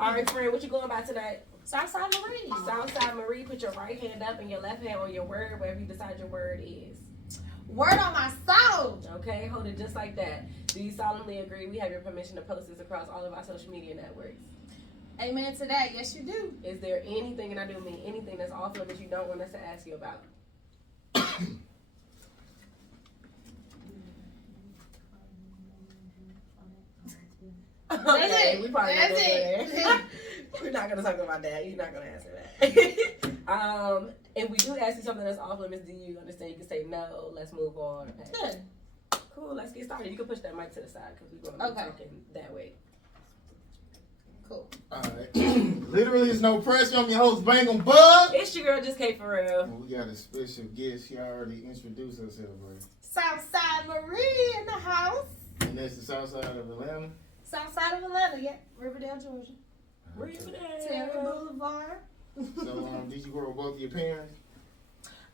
All right, friend, what you going by tonight? SoufsideMarie. SoufsideMarie, put your right hand up and your left hand on your word, wherever you decide your word is. Word on my soul. Okay, hold it just like that. Do you solemnly agree we have your permission to post this across all of our social media networks? Amen to that. Yes, you do. Is there anything, and I do mean anything, that's off limits you don't want us to ask you about? Okay, we probably not gonna go there. We're not gonna talk about that. You're not gonna answer that. If we do ask you something that's off limits, do you understand? You can say no. Let's move on. Okay. Good. Cool. Let's get started. You can push that mic to the side because we're gonna be talking that way. Cool. All right. Literally, is no pressure. I'm your host, Bangembugg. It's your girl, Just K for real. And we got a special guest. She already introduced herself, right? SoufsideMarie in the house. And that's the south side of Atlanta. South side of Atlanta, yeah. Riverdale, Georgia. Terry Riverdale. Boulevard. So, did you grow up with both of your parents?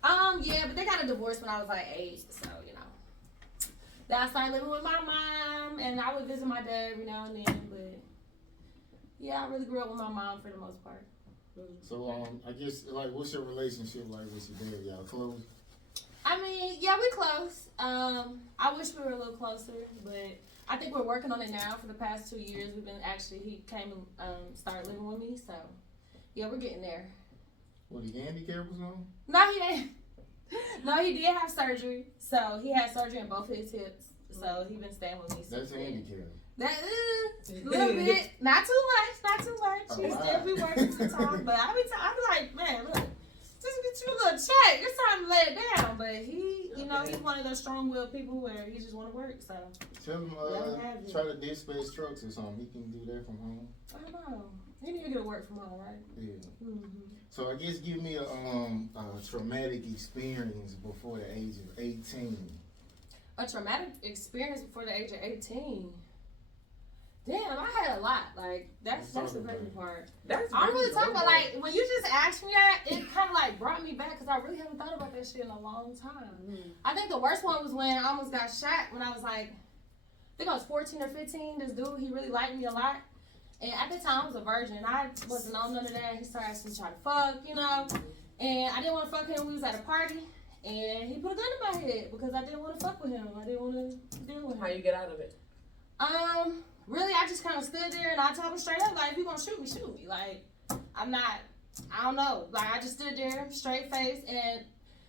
Yeah, but they got a divorce when I was like 8, so you know. Then I started living with my mom, and I would visit my dad every now and then. But yeah, I really grew up with my mom for the most part. So, I guess, like, what's your relationship like with your dad? Y'all close? I mean, yeah, we close. I wish we were a little closer, but I think we're working on it now. For the past 2 years, he came and started living with me, so yeah, we're getting there. What, he handicapped or something? No, he didn't. No, he did have surgery. So he had surgery in both his hips. So he been staying with me since That's a handicap. That a little bit, not too much. Oh, He's wow. still be working some time, but I be like, man, look, just get you a little check. It's time to lay it down. But he, you know, he's one of those strong-willed people where he just want to work. So Tell him, try to dispatch trucks or something. He can do that from home. I don't know. He need to get to work from home, right? Yeah. Mm-hmm. So I guess give me a traumatic experience before the age of 18. A traumatic experience before the age of 18. Damn, I had a lot. Like that's the crazy part. I'm really talking about like when you just asked me that, it kind of like brought me back because I really haven't thought about that shit in a long time. Mm-hmm. I think the worst one was when I almost got shot when I was like, I think I was 14 or 15. This dude, he really liked me a lot. And at the time, I was a virgin. I wasn't on none of that. He started asking me to try to fuck, you know. And I didn't want to fuck him. We was at a party. And he put a gun in my head because I didn't want to fuck with him. I didn't want to deal with him. How you get out of it? Really, I just kind of stood there and I told him straight up, like, if you going to shoot me, shoot me. Like, I don't know. Like, I just stood there, straight face. And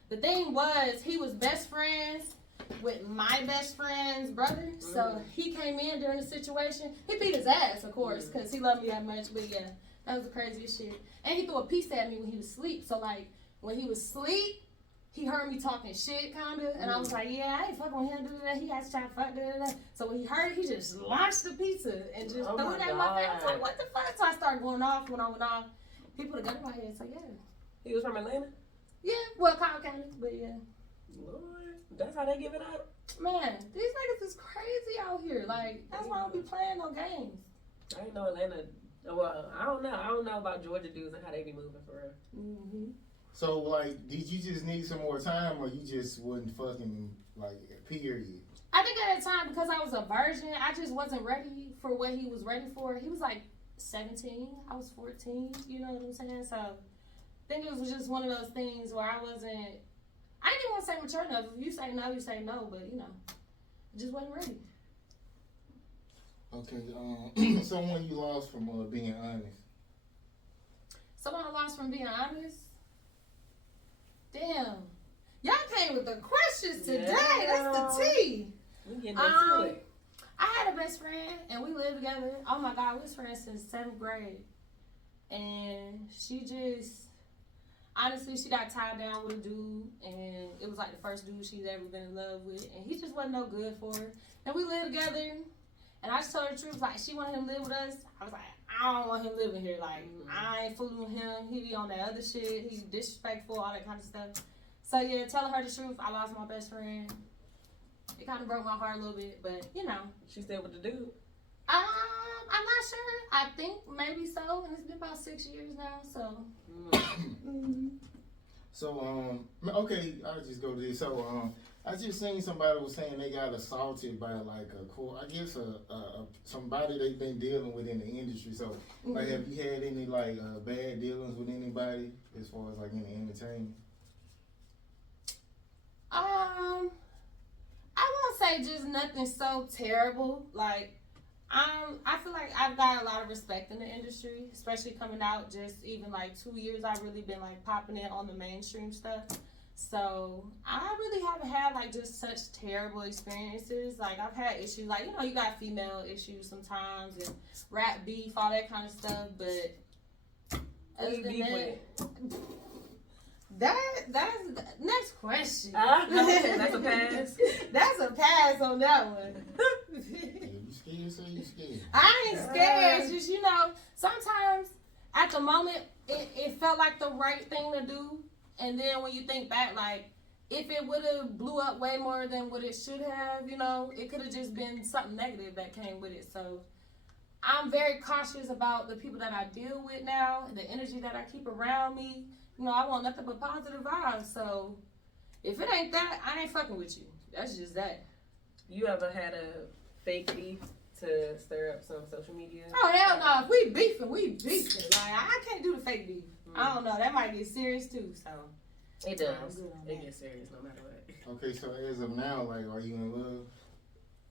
the thing was, he was best friends with my best friend's brother. So he came in during the situation. He beat his ass, of course, because he loved me that much. But yeah, that was the craziest shit. And he threw a piece at me when he was asleep. So like when he was asleep, he heard me talking shit kind of. And I was like, yeah, I ain't fucking with him. He has to try to fuck. So when he heard it, he just launched the pizza and just threw it at my face. I was like, what the fuck? So I started going off. When I went off, he put a gun in my head. So yeah. He was from Atlanta? Yeah, well, Cobb County, but yeah. Lord, that's how they give it out? Man, these niggas is crazy out here. Like, that's why I don't be playing no games. I didn't know Atlanta. Well, I don't know. I don't know about Georgia dudes and how they be moving for real. Mm-hmm. So, like, did you just need some more time or you just wasn't fucking, like, period? I think at the time, because I was a virgin, I just wasn't ready for what he was ready for. He was like 17. I was 14. You know what I'm saying? So, I think it was just one of those things where I didn't even want to say mature enough. If you say no, you say no. But, you know, I just wasn't ready. Okay. Someone you lost from being honest. Someone I lost from being honest? Damn. Y'all came with the questions today. Yeah. That's the tea. We getting into it. I had a best friend, and we lived together. Oh, my God. We was friends since 7th grade. And she just... Honestly, she got tied down with a dude, and it was like the first dude she's ever been in love with, and he just wasn't no good for her. And we lived together, and I just told her the truth, like, she wanted him to live with us. I was like, I don't want him living here. Like, I ain't fooling with him. He be on that other shit. He's disrespectful, all that kind of stuff. So, yeah, telling her the truth, I lost my best friend. It kind of broke my heart a little bit, but, you know. She stayed with the dude? I'm not sure. I think maybe so, and it's been about 6 years now, so... So, okay, I'll just go to this. So, I just seen somebody was saying they got assaulted by like I guess somebody they've been dealing with in the industry. So like, have you had any like bad dealings with anybody as far as like in the entertainment? I won't say just nothing so terrible. Like, I feel like I've got a lot of respect in the industry, especially coming out just even like 2 years. I've really been like popping in on the mainstream stuff. So I really haven't had like just such terrible experiences. Like, I've had issues, like, you know, you got female issues sometimes and rap beef, all that kind of stuff. But other than that's next question. That's a pass. That's a pass on that one. You scared? Say you scared. I ain't scared. It's just, you know, sometimes at the moment it felt like the right thing to do. And then when you think back, like, if it would have blew up way more than what it should have, you know, it could have just been something negative that came with it. So I'm very cautious about the people that I deal with now, the energy that I keep around me. You know, I want nothing but positive vibes. So if it ain't that, I ain't fucking with you. That's just that. You ever had a fake beef to stir up some social media? Oh, hell no. If we beefing, we beefing. Like, I can't do the fake beef. I don't know. That might get serious too. So it does. It gets serious no matter what. Okay, so as of now, like, are you in love?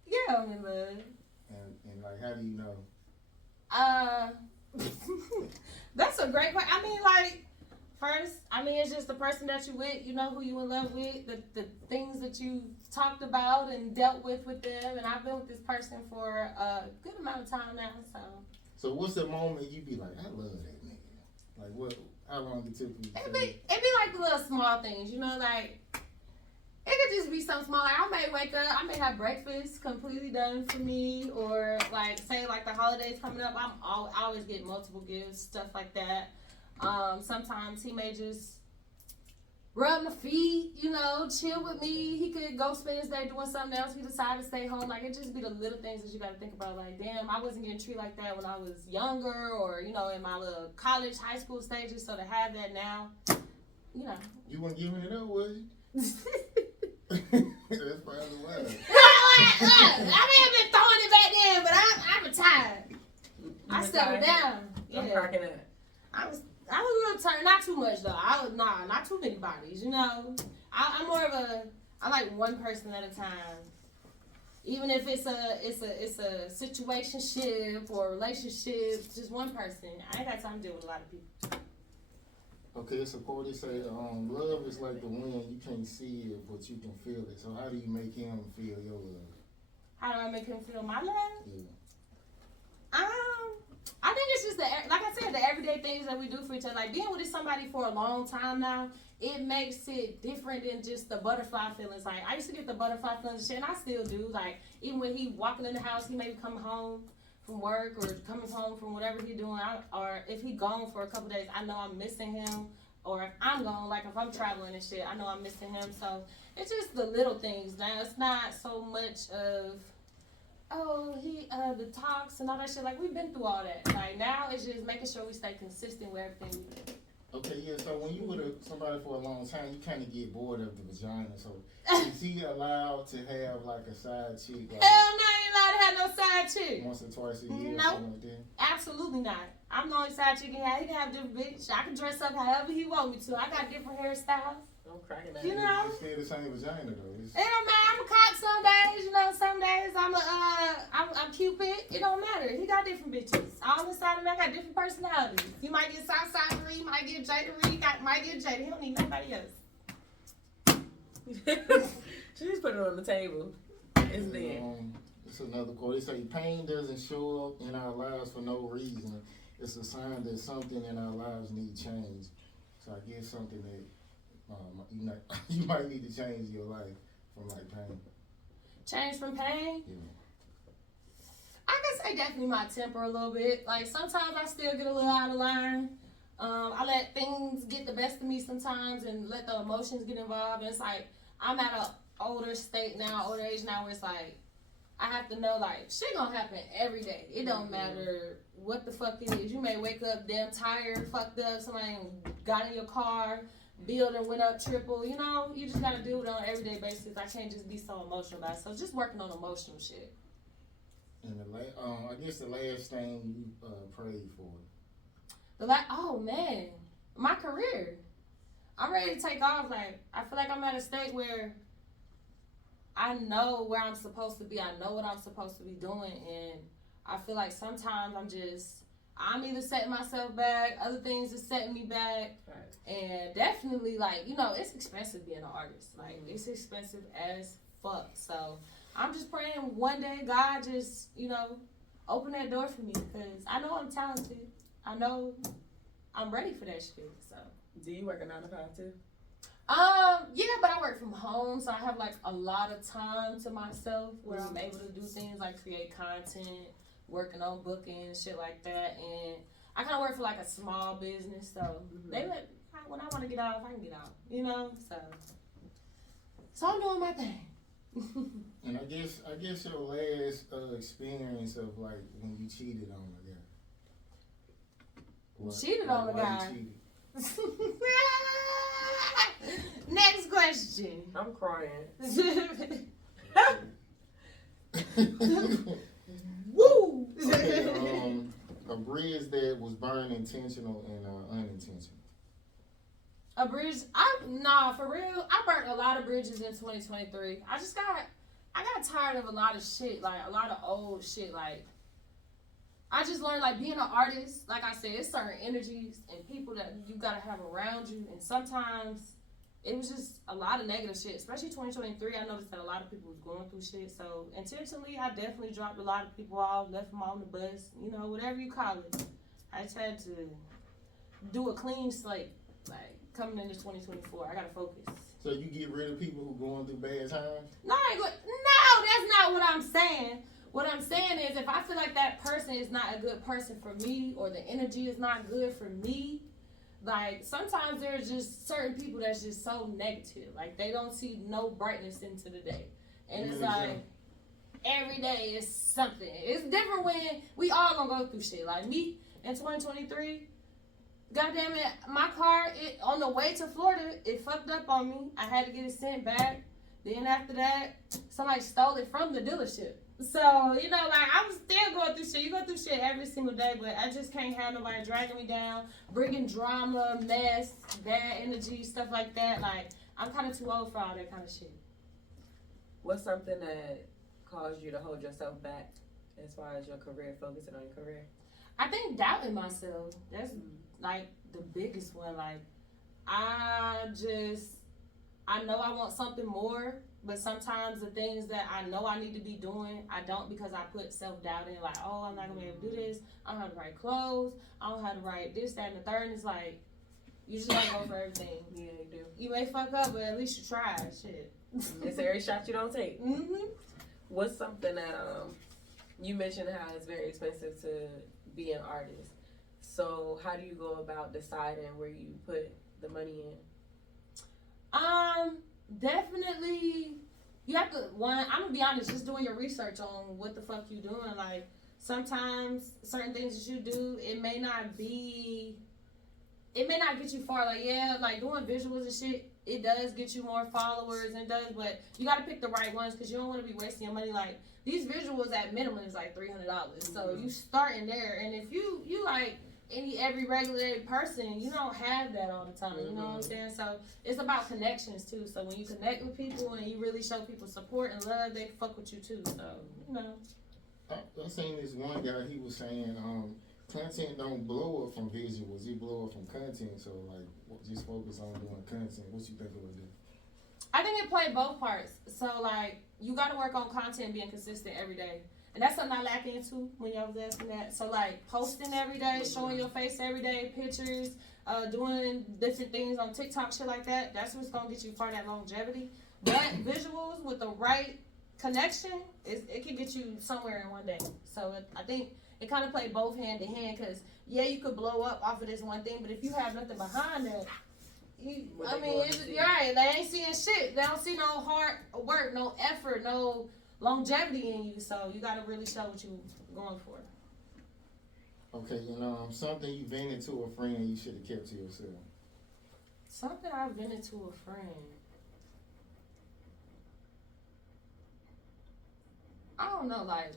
Yeah, I'm in love. And like, how do you know? That's a great question. I mean, like, first, I mean, it's just the person that you with. You know who you in love with. The things that you talked about and dealt with them. And I've been with this person for a good amount of time now. So what's the moment you be like, I love that nigga? Like, what? How long it took you? It'd be like the little small things, you know, like, it could just be something small. Like, I may wake up, I may have breakfast completely done for me, or like, say, like the holidays coming up, I always get multiple gifts, stuff like that. Sometimes he may just rub my feet, you know, chill with me. He could go spend his day doing something else. He decided to stay home. Like, it just be the little things that you got to think about. Like, damn, I wasn't getting treated like that when I was younger, or, you know, in my little college, high school stages. So to have that now, you know. You weren't giving it up, was you? That's probably why. I may have been throwing it back then, but I retired. I settled down. I'm cracking up. I was a little turned, not too much though. Not too many bodies, you know. I'm more of I like one person at a time. Even if it's a situationship or a relationship, just one person. I ain't got time to deal with a lot of people. Okay, so Cordy say, love is like the wind. You can't see it, but you can feel it. So how do you make him feel your love? How do I make him feel my love? Yeah. I think it's just like I said, the everyday things that we do for each other. Like, being with somebody for a long time now, it makes it different than just the butterfly feelings. Like, I used to get the butterfly feelings and shit, and I still do. Like, even when he walking in the house, he may be coming home from work or coming home from whatever he doing, or if he gone for a couple days, I know I'm missing him. Or if I'm gone, like if I'm traveling and shit, I know I'm missing him. So it's just the little things. Now, it's not so much of, the talks and all that shit. Like, we've been through all that. Like, now it's just making sure we stay consistent with everything we do. Okay, yeah, so when you with somebody for a long time, you kind of get bored of the vagina. So is he allowed to have like a side chick? Like, hell no, you ain't allowed to have no side chick. Once or twice a year? Nope. Or something like that? Absolutely not. I'm the only side chick he have. He can have different bitch. I can dress up however he want me to. I got different hairstyles. I'm cracking up. You know? It's still the same vagina though. It don't matter. I'm a cop some days, you know. Some days I'm Cupid. It don't matter. He got different bitches. All inside of me, I got different personalities. You might get SoufsideMarie, you might get Jada, might get Jada. He don't need nobody else. She just put it on the table. It's there. It's another quote. They say pain doesn't show up in our lives for no reason. It's a sign that something in our lives need change. So I guess something that you might need to change your life from like pain. Change from pain? Yeah. I can say definitely my temper a little bit. Like, sometimes I still get a little out of line. I let things get the best of me sometimes and let the emotions get involved. And it's like, I'm at an older age now where it's like, I have to know, like, shit gonna happen every day. It don't matter what the fuck it is. You may wake up damn tired, fucked up, somebody got in your car, building went up triple. You know, you just gotta deal with it on an everyday basis. I can't just be so emotional about it. So just working on emotional shit. And I guess the last thing you prayed for. Oh man, my career. I'm ready to take off. Like, I feel like I'm at a state where I know where I'm supposed to be. I know what I'm supposed to be doing. And I feel like sometimes I'm either setting myself back, other things are setting me back. Right. And definitely, like, you know, it's expensive being an artist. Like, it's expensive as fuck. So I'm just praying one day God just, you know, open that door for me. Because I know I'm talented. I know I'm ready for that shit. So. Do you work a 9 to 5 too? Yeah, but I work from home, so I have like a lot of time to myself where I'm able to do things like create content, working on booking, shit like that. And I kind of work for like a small business, so they let when I want to get out, I can get out, you know. So I'm doing my thing. And I guess your last experience of like when you cheated on a guy. Cheated on a guy. Next question. I'm crying. Woo! Okay, a bridge that was burned intentional and unintentional. A bridge? For real. I burnt a lot of bridges in 2023. I got tired of a lot of shit, like a lot of old shit, like. I just learned, like, being an artist, like I said, it's certain energies and people that you gotta have around you. And sometimes it was just a lot of negative shit, especially 2023. I noticed that a lot of people was going through shit. So intentionally, I definitely dropped a lot of people off, left them on the bus, you know, whatever you call it. I just had to do a clean slate, like, coming into 2024. I gotta focus. So you get rid of people who going through bad times? No, that's not what I'm saying. What I'm saying is, if I feel like that person is not a good person for me, or the energy is not good for me, like, sometimes there's just certain people that's just so negative. Like, they don't see no brightness into the day. And it's like, every day is something. It's different when we all gonna go through shit. Like, me, in 2023, goddamn it, my car, on the way to Florida, it fucked up on me. I had to get it sent back. Then after that, somebody stole it from the dealership. So, you know, like, I'm still going through shit. You go through shit every single day, but I just can't have nobody dragging me down, bringing drama, mess, bad energy, stuff like that. Like, I'm kind of too old for all that kind of shit. What's something that caused you to hold yourself back as far as your career, focusing on your career? I think doubting myself. That's, like, the biggest one. Like, I know I want something more. But sometimes the things that I know I need to be doing, I don't, because I put self-doubt in, like, oh, I'm not going to be able to do this. I don't have the right clothes. I don't have the right this, that, and the third. And it's like, you just got to go for everything. Yeah, you do. You may fuck up, but at least you tried. Shit. It's every shot you don't take. Mm-hmm. What's something that, you mentioned how it's very expensive to be an artist. So how do you go about deciding where you put the money in? Definitely, you have to, I'm gonna be honest, just doing your research on what the fuck you doing. Like, sometimes certain things that you do, it may not get you far. Like, yeah, like doing visuals and shit, it does get you more followers and does, but you gotta pick the right ones, because you don't want to be wasting your money. Like, these visuals at minimum is like $300. So you starting there, and if you like every regular person, you don't have that all the time. You know what I'm saying? So it's about connections too. So when you connect with people and you really show people support and love, they fuck with you too. So, you know. I seen this one guy, he was saying content don't blow up from visuals, it blow up from content. So like, just focus on doing content. What you think about that? I think it played both parts. So like, you got to work on content, being consistent every day. And that's something I lack into when y'all was asking that. So, like, posting every day, showing your face every day, pictures, doing different things on TikTok, shit like that. That's what's going to get you far, that longevity. But visuals with the right connection, it can get you somewhere in one day. So, I think it kind of played both hand in hand, because, yeah, you could blow up off of this one thing, but if you have nothing behind that, you're right. They ain't seeing shit. They don't see no hard work, no effort, no longevity in you, so you gotta really show what you going for. Okay, something you vented to a friend you should have kept to yourself. Something I've vented to a friend. I don't know, like,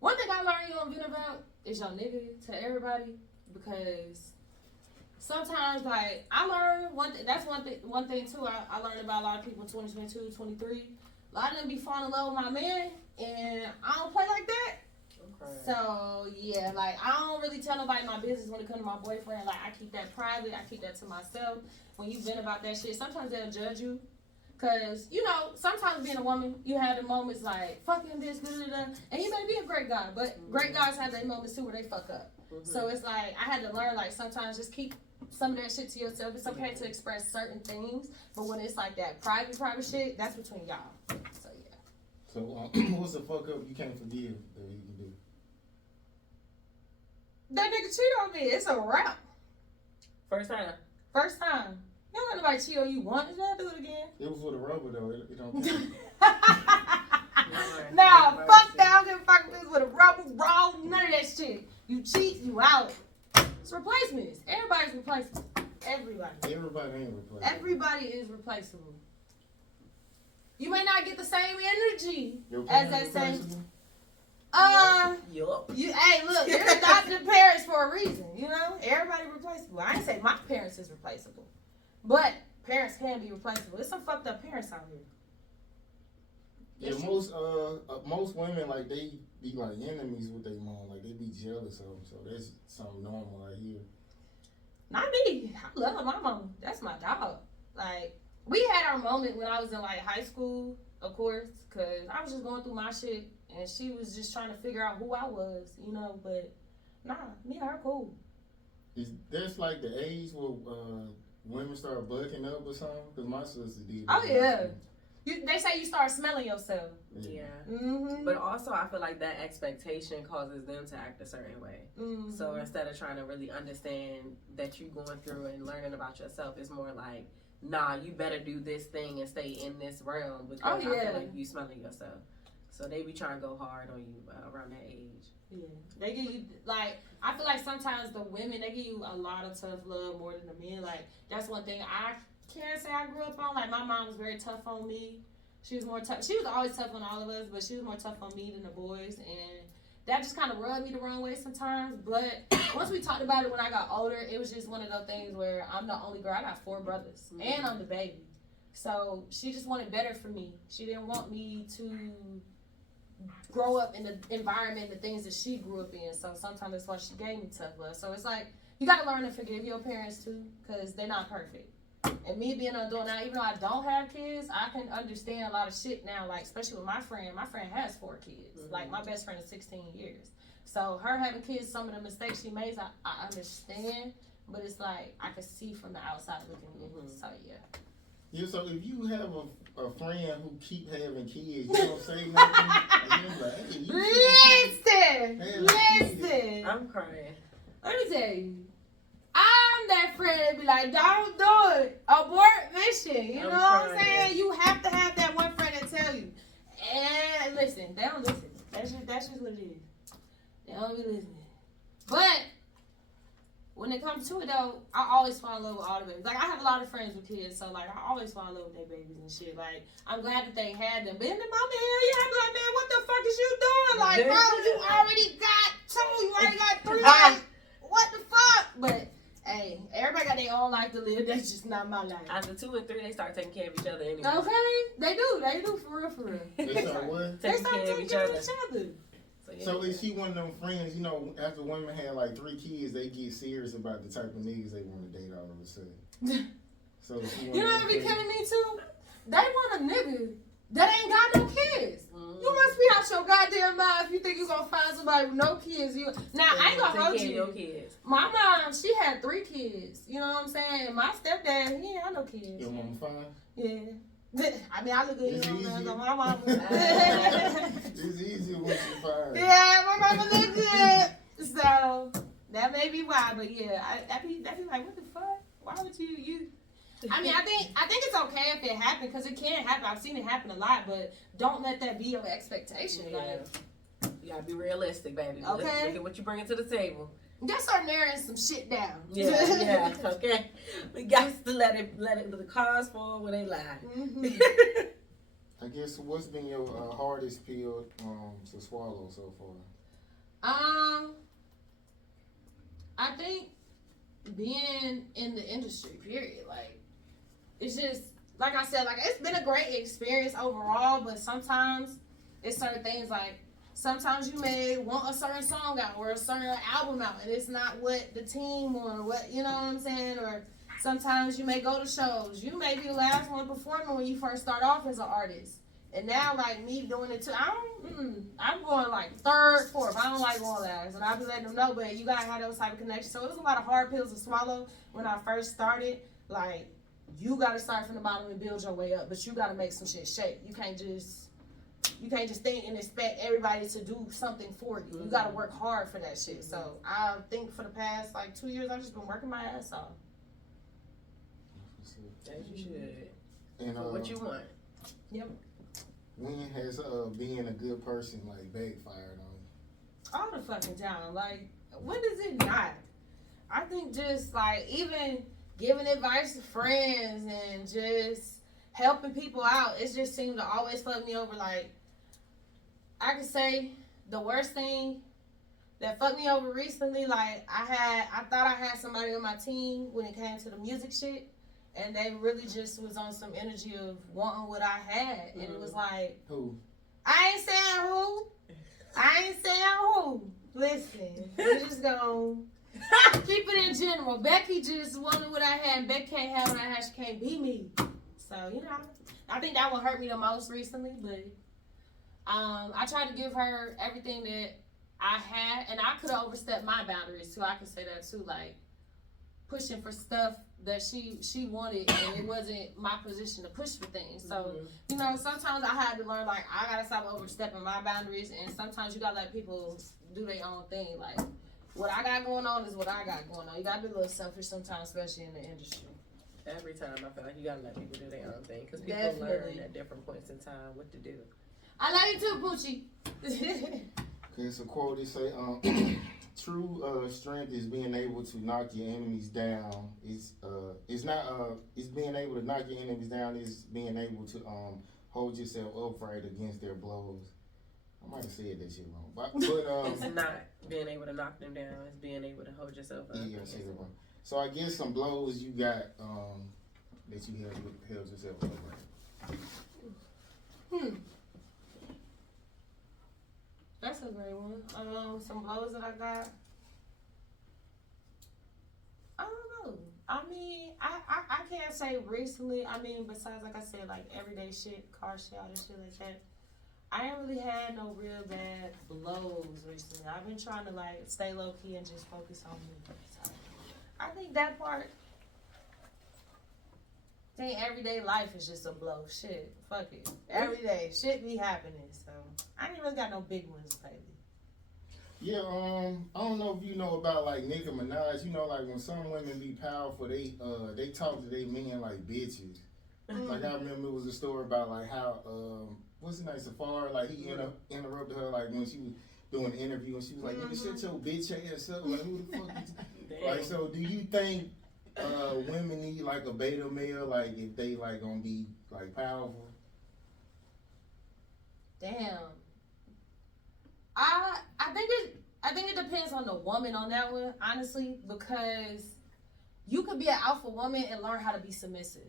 one thing I learned you don't vent about is your nigga to everybody, because sometimes, like, I learned that's one thing too I learned about a lot of people in 2022, 23. A lot of them be falling in love with my man, and I don't play like that. Okay. So, yeah, like, I don't really tell nobody my business when it comes to my boyfriend. Like, I keep that private. I keep that to myself. When you vent about that shit, sometimes they'll judge you. Because, you know, sometimes being a woman, you have the moments like, fuck him, this, and he may be a great guy, but great guys have their moments too where they fuck up. So it's like, I had to learn, like, sometimes just keep some of that shit to yourself. It's okay to express certain things, but when it's like that private shit, that's between y'all. So, yeah. So, what's the fuck up you can't forgive that you can do? That nigga cheat on me. It's a wrap. First time. You don't let nobody cheat on you once. You gotta do it again. It was with a rubber though. It don't count. Nah, fuck that. I don't give a fuck if it's with a rubber, raw, none of that shit. You cheat, you out. It's replacements. Everybody's replaceable. Everybody Everybody ain't replaceable. Everybody is replaceable. You may not get the same energy Your as parents that same. replaceable? Yup. Hey, look, they're adopted parents for a reason, you know? Everybody replaceable. I ain't say my parents is replaceable. But parents can be replaceable. There's some fucked up parents out here. Yeah, most women, like, they be like enemies with their mom. Like, they be jealous of them. So that's something normal right here. Not me. I love my mom. That's my dog. Like, we had our moment when I was in, like, high school, of course, because I was just going through my shit, and she was just trying to figure out who I was, you know, but nah, me and her cool. That's like the age where women start bucking up or something? Because my sister did. Oh, yeah. They say you start smelling yourself. Yeah. Mm-hmm. But also, I feel like that expectation causes them to act a certain way. Mm-hmm. So instead of trying to really understand that you're going through and learning about yourself, it's more like, nah, you better do this thing and stay in this realm because I feel like you smelling yourself. So they be trying to go hard on you around that age. Yeah. They give you, like, I feel like sometimes the women, they give you a lot of tough love more than the men. Like, that's one thing I can't say I grew up on. Like, my mom was very tough on me. She was more tough. She was always tough on all of us, but she was more tough on me than the boys. And that just kind of rubbed me the wrong way sometimes. But once we talked about it when I got older, it was just one of those things where I'm the only girl. I got 4 brothers, and I'm the baby. So she just wanted better for me. She didn't want me to grow up in the environment, the things that she grew up in. So sometimes that's why she gave me tough love. So it's like, you got to learn to forgive your parents too, because they're not perfect. And me being an adult now, even though I don't have kids, I can understand a lot of shit now, like, especially with my friend. My friend has 4 kids. Mm-hmm. Like, my best friend is 16 years. So her having kids, some of the mistakes she makes, I understand. But it's like, I can see from the outside looking in. Mm-hmm. So, yeah. Yeah, so if you have a friend who keep having kids, you don't say nothing. And you're like, hey, listen. I'm crying. Let me tell you. I'm that friend that be like, don't do it. Abort mission. You know what I'm saying? You have to have that one friend that tell you. And listen, they don't listen. That's just what it is. They don't be listening. But when it comes to it though, I always fall in love with all the babies. Like, I have a lot of friends with kids, so like I always fall in love with their babies and shit. Like, I'm glad that they had them. But in the mama, hell yeah, I'm like, man, what the fuck is you doing? Like, bro, you already got 2, you already got 3. Like, what the fuck? But hey, everybody got their own life to live. That's just not my life. After 2 and 3, they start taking care of each other anyway. Okay, they do for real. They start what? They start taking care of each other. So is she one of them friends, you know, after women have like 3 kids, they get serious about the type of niggas they want to date all of a sudden. So you know what be killing me too? They want a nigga that ain't got no kids. Mm-hmm. You must be out your goddamn mind if you think you gonna find somebody with no kids. Now, I ain't gonna hold you. Your kids. My mom, she had 3 kids. You know what I'm saying? My stepdad, he ain't had no kids. Your mama fine? Yeah. I mean, I look good, you know, so my mama. It's easy when you fine. Yeah, my mama look good. So, that may be why, but yeah, I be like, what the fuck? Why would you? I mean, I think it's okay if it happened, because it can happen. I've seen it happen a lot, but don't let that be your expectation. Yeah. Like, you gotta be realistic, baby. Okay. Look at what you bring to the table. Just start narrowing some shit down. Yeah, okay. We got to let it the cars fall where they lie. Mm-hmm. I guess what's been your hardest pill to swallow so far? I think being in the industry, period. Like, it's just like I said, like it's been a great experience overall, but sometimes it's certain things like sometimes you may want a certain song out or a certain album out, and it's not what the team or what, you know what I'm saying? Or sometimes you may go to shows. You may be the last one performing when you first start off as an artist. And now, like, me doing it too, I'm going, like, third, fourth. I don't like going last. And I'll be letting them know, but you got to have those type of connections. So it was a lot of hard pills to swallow when I first started. Like, you got to start from the bottom and build your way up. But you got to make some shit shake. You can't just think and expect everybody to do something for you. You got to work hard for that shit. So I think for the past, like, 2 years, I've just been working my ass off. As you should. And for what you want. Yep. When has being a good person like backfired on you? All the fucking time. Like, when does it not? I think just like even giving advice to friends and just helping people out, it just seemed to always fuck me over. Like, I could say the worst thing that fucked me over recently, like I thought I had somebody on my team when it came to the music shit. And they really just was on some energy of wanting what I had. And it was like... Who? I ain't saying who. Listen, we just gonna keep it in general. Becky just wanted what I had, and Becky can't have what I had. She can't be me. So, you know, I think that one hurt me the most recently. But I tried to give her everything that I had. And I could have overstepped my boundaries, too. I could say that, too. Like, pushing for stuff that she wanted, and it wasn't my position to push for things. So, you know, sometimes I had to learn, like, I gotta stop overstepping my boundaries, and sometimes you gotta let people do their own thing. Like, what I got going on is what I got going on. You gotta be a little selfish sometimes, especially in the industry. Every time I feel like you gotta let people do their own thing, because people learn at different points in time what to do. I love you too, Poochie. Okay, it's a quote. They say, true strength is being able to knock your enemies down. It's being able to knock your enemies down. Is being able to hold yourself upright against their blows. I might have said that shit wrong, but it's not being able to knock them down. It's being able to hold yourself up. Yeah, I said it wrong. So I guess some blows you got that you held yourself upright. That's a great one. Some blows that I got. I don't know. I mean, I can't say recently. I mean, besides, like I said, like everyday shit, car shit, all this shit like that. I ain't really had no real bad blows recently. I've been trying to like stay low key and just focus on me. So, I think that part. I think everyday life is just a blow. Shit, fuck it. Every day, shit be happening. So I ain't really got no big ones lately. Yeah, I don't know if you know about like Nicki Minaj. You know, like when some women be powerful, they talk to their men like bitches. Like I remember it was a story about like how what's his name, Safari, like he interrupted her like when she was doing an interview and she was like, "Nigga, shut your bitch ass up." Like who the fuck? Like, so do you think women need like a beta male, like if they like gonna be like powerful? Damn. I think it depends on the woman on that one, honestly, because you could be an alpha woman and learn how to be submissive.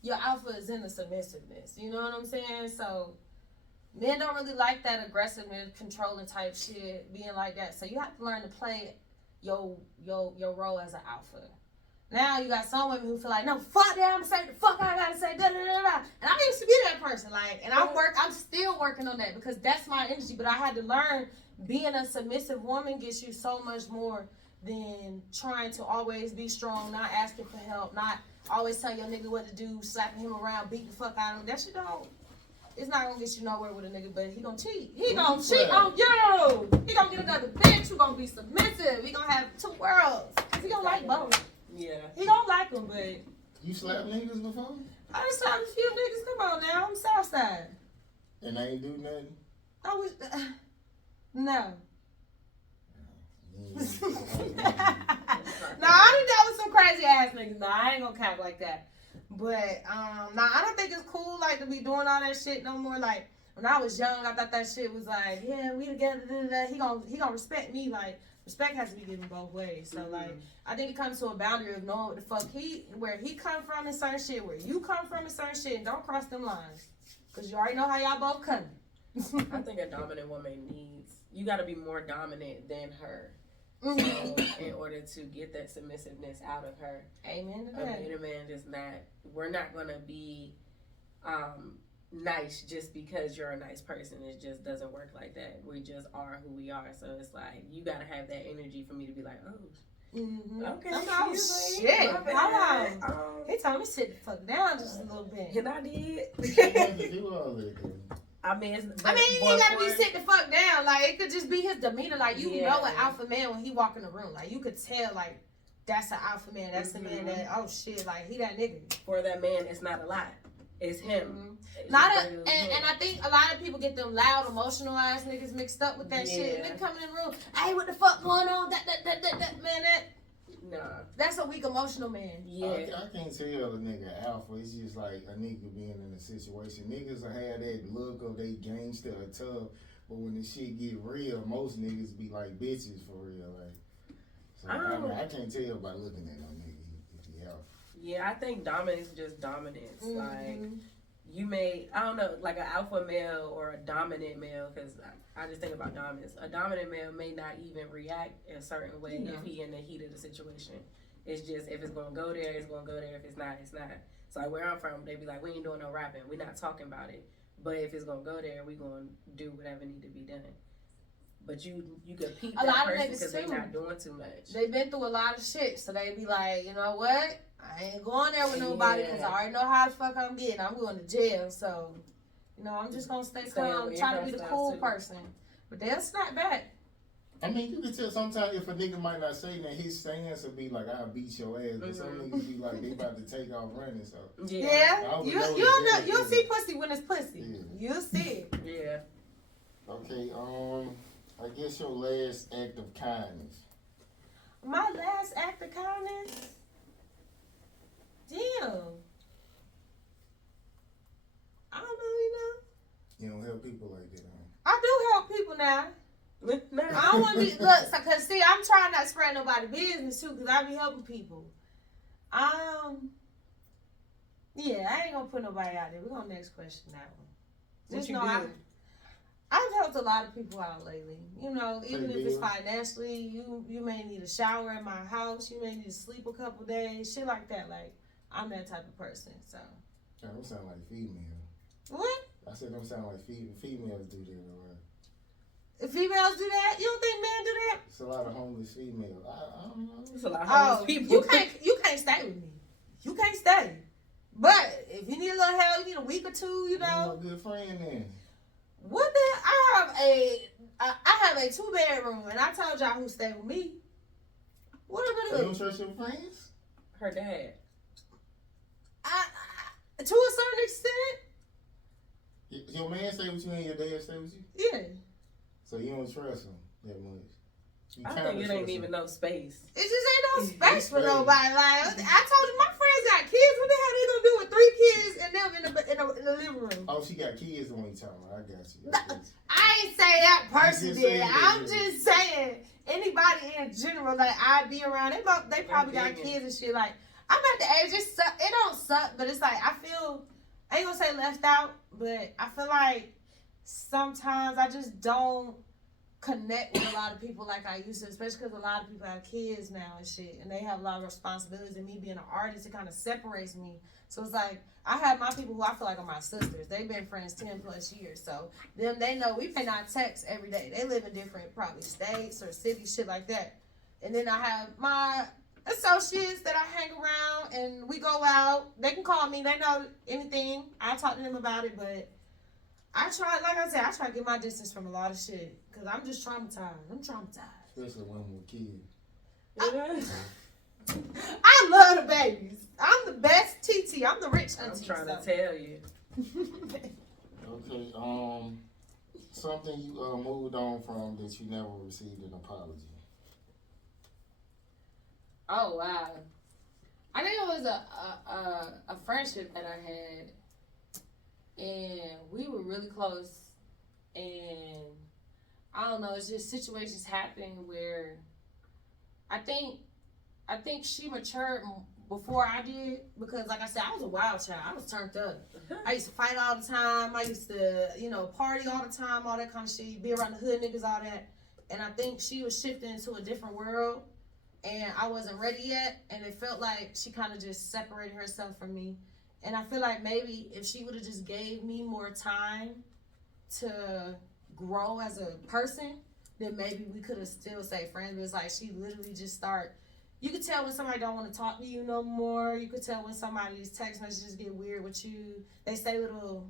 Your alpha is in the submissiveness. You know what I'm saying? So men don't really like that aggressiveness, controlling type shit, being like that. So you have to learn to play your role as an alpha. Now you got some women who feel like, no, fuck that, I'm saying the fuck I gotta say, da da da da. And I used to be that person, like, and I'm still working on that because that's my energy. But I had to learn being a submissive woman gets you so much more than trying to always be strong, not asking for help, not always telling your nigga what to do, slapping him around, beating the fuck out of him. That shit it's not gonna get you nowhere with a nigga, but he gonna cheat. He gonna cheat on you. He gonna get another bitch who gonna be submissive. He gonna have two worlds. He gonna like both. Yeah. He don't like them, but... You slapped niggas before? I done slapped a few niggas. Come on now. I'm Southside. And they ain't do nothing? I was... no. You No, I done dealt with some crazy ass niggas. No, I ain't gonna cap like that. But I don't think it's cool like to be doing all that shit no more. Like when I was young, I thought that shit was like, yeah, we together. He gonna respect me. Like respect has to be given both ways. So like I think it comes to a boundary of knowing what the fuck where he come from and certain shit, where you come from and certain shit, and don't cross them lines, cause you already know how y'all both coming. I think a dominant woman you got to be more dominant than her. So in order to get that submissiveness out of her. Amen to that. A man is not, we're not going to be nice just because you're a nice person. It just doesn't work like that. We just are who we are. So it's like, you got to have that energy for me to be like, oh, okay. Oh, shit. Hold on. He told me to sit the fuck down just a little bit. And I did. I mean, you gotta be sitting the fuck down. Like, it could just be his demeanor. Like, you know an alpha man when he walk in the room. Like, you could tell, like, that's an alpha man. That's the man that, oh shit, like, he that nigga. For that man, it's not a lot. It's him. It's and I think a lot of people get them loud, emotional ass niggas mixed up with that shit. And they come in the room, hey, what the fuck going on? That, man, nah. That's a weak emotional man. Yeah. I can't tell a nigga alpha. It's just like a nigga being in a situation. Niggas will have that look of they gangster or tough, but when the shit get real, most niggas be like bitches for real. Like, so I can't tell by looking at no nigga if he alpha. Yeah, I think dominance is just dominance. Like, you may, I don't know, like an alpha male or a dominant male, because I just think about dominance. A dominant male may not even react a certain way if he in the heat of the situation. It's just, if it's going to go there, it's going to go there. If it's not, it's not. So like where I'm from, they be like, we ain't doing no rapping. We're not talking about it. But if it's going to go there, we going to do whatever need to be done. But you could peep that person because they not doing too much. They've been through a lot of shit. So they be like, you know what? I ain't going there with nobody because I already know how the fuck I'm getting. I'm going to jail. So, you know, I'm just going to stay calm, try to be the cool person. But they'll snap back. I mean, you can tell sometimes if a nigga might not say that, his stance will be like, I'll beat your ass. But some niggas be like, they about to take off running. So You'll see pussy when it's pussy. Yeah. You'll see it. Yeah. Okay, I guess your last act of kindness. My last act of kindness? Damn. I don't know, You don't help people like that, huh? I do help people now. I don't want to be, because see, I'm trying not to spread nobody's business too, because I be helping people. Yeah, I ain't gonna put nobody out there. We're gonna next question that one. Just know I've helped a lot of people out lately. You know, even if it's financially, you may need a shower at my house, you may need to sleep a couple days, shit like that. Like, I'm that type of person, so. That don't sound like female. What? I said don't sound like females do that, alright. If females do that, you don't think men do that? It's a lot of homeless females. I don't know. It's a lot of homeless people. You can't stay with me. You can't stay. But if you need a little help, you need a week or two, you know. You're a good friend then. What the? I have a 2-bedroom, and I told y'all who stay with me. What am I You gonna don't do? trust your friends? Her dad. To a certain extent. Your man stay with you and your dad stay with you? Yeah. So you don't trust him that much? I think it ain't even no space. It just ain't no space for nobody. Like, I told you, my friends got kids. What the hell they gonna do with 3 kids and them in the living room? Oh, she got kids when you talking about. I got you. I ain't say that person did. I'm just saying anybody in general. Like, I'd be around. They probably got kids and shit. Like, I'm at the age. It don't suck, but it's like I feel. I ain't gonna say left out, but I feel like sometimes I just don't connect with a lot of people like I used to, especially because a lot of people have kids now and shit, and they have a lot of responsibilities, and me being an artist, it kind of separates me. So it's like, I have my people who I feel like are my sisters. They've been friends 10 plus years, so they know we may not text every day. They live in different probably states or cities, shit like that. And then I have my associates that I hang around, and we go out. They can call me. They know anything. I talk to them about it, but I try, like I said, I try to get my distance from a lot of shit because I'm just traumatized. I'm traumatized. Especially when with kids. I love the babies. I'm the best TT. I'm the rich auntie. I'm trying to tell you. Okay, something you moved on from that you never received an apology. Oh wow. I think it was a friendship that I had, and we were really close. And I don't know, it's just situations happen where I think she matured before I did, because like I said, I was a wild child. I was turned up. I used to fight all the time. I used to, party all the time, all that kind of shit. Be around the hood niggas, all that. And I think she was shifting into a different world, and I wasn't ready yet. And it felt like she kind of just separated herself from me. And I feel like maybe if she would have just gave me more time to grow as a person, then maybe we could have still stayed friends. But it's like she literally just you could tell when somebody don't want to talk to you no more. You could tell when somebody's text messages get weird with you. They say little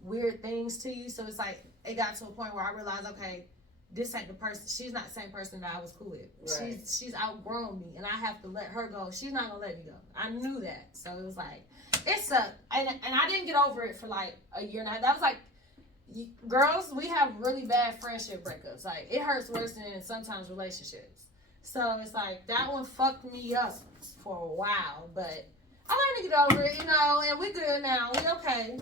weird things to you. So it's like it got to a point where I realized, okay, this ain't the person. She's not the same person that I was cool with. Right. She's outgrown me, and I have to let her go. She's not gonna let me go. I knew that. So it was like, it sucked. And I didn't get over it for like a year and a half. That was like, girls, we have really bad friendship breakups. Like, it hurts worse than sometimes relationships. So it's like, that one fucked me up for a while. But I learned to get over it, and we good now. We okay.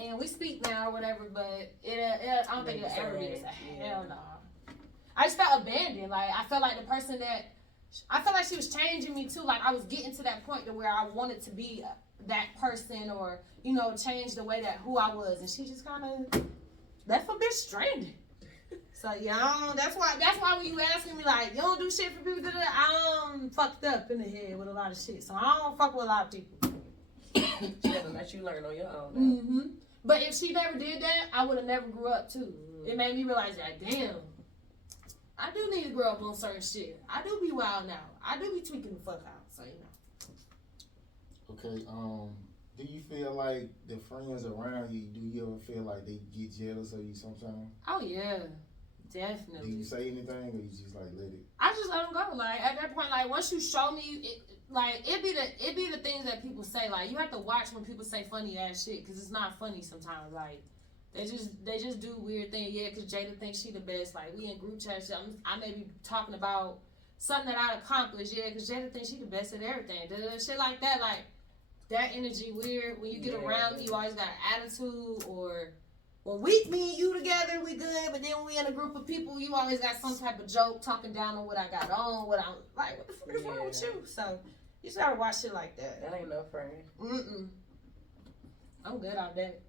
And we speak now or whatever, but I don't think it'll ever be the same. Hell no. I just felt abandoned. Like, I felt like I felt like she was changing me too. Like, I was getting to that point to where I wanted to be that person, or, change the way that who I was. And she just kind of left a bitch stranded. So, yeah, that's why when you asking me, like, you don't do shit for people, I'm fucked up in the head with a lot of shit. So, I don't fuck with a lot of people. She never let you learn on your own. Mm-hmm. But if she never did that, I would have never grew up, too. Mm-hmm. It made me realize, like, damn, I do need to grow up on certain shit. I do be wild now. I do be tweaking the fuck out. So, Okay, do you feel like the friends around you, do you ever feel like they get jealous of you sometimes? Oh, yeah. Definitely. Do you say anything, or you just like let it? I just let them go. Like, at that point, like, once you show me, it be the things that people say. Like, you have to watch when people say funny ass shit, because it's not funny sometimes. Like, they just do weird things. Yeah, because Jada thinks she the best. Like, we in group chat shit. I may be talking about something that I'd accomplished. Yeah, because Jada thinks she the best at everything. Shit like that. Like, that energy weird. When you get around me, you always got an attitude, or when me and you together, we good, but then when we in a group of people, you always got some type of joke talking down on what I got on, what I'm like, what the fuck is wrong with you? So you just gotta watch shit like that. That ain't no friend. I'm good on that.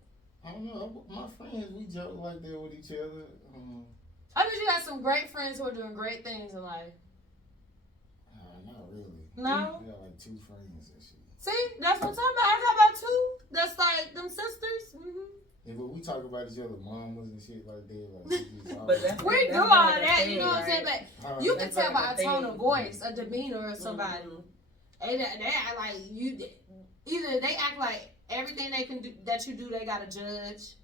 I don't know. My friends, we joke like that with each other. I bet you got some great friends who are doing great things in life. Not really. No? We got like 2 friends and shit. See, that's what I'm talking about. I got about 2. That's like them sisters. Yeah, but we talk about each other mamas and shit like that. But we do all that, you know what I'm saying? But you can tell by a tone of voice, a demeanor of somebody. They act like either they act like everything they can do that you do, they gotta judge,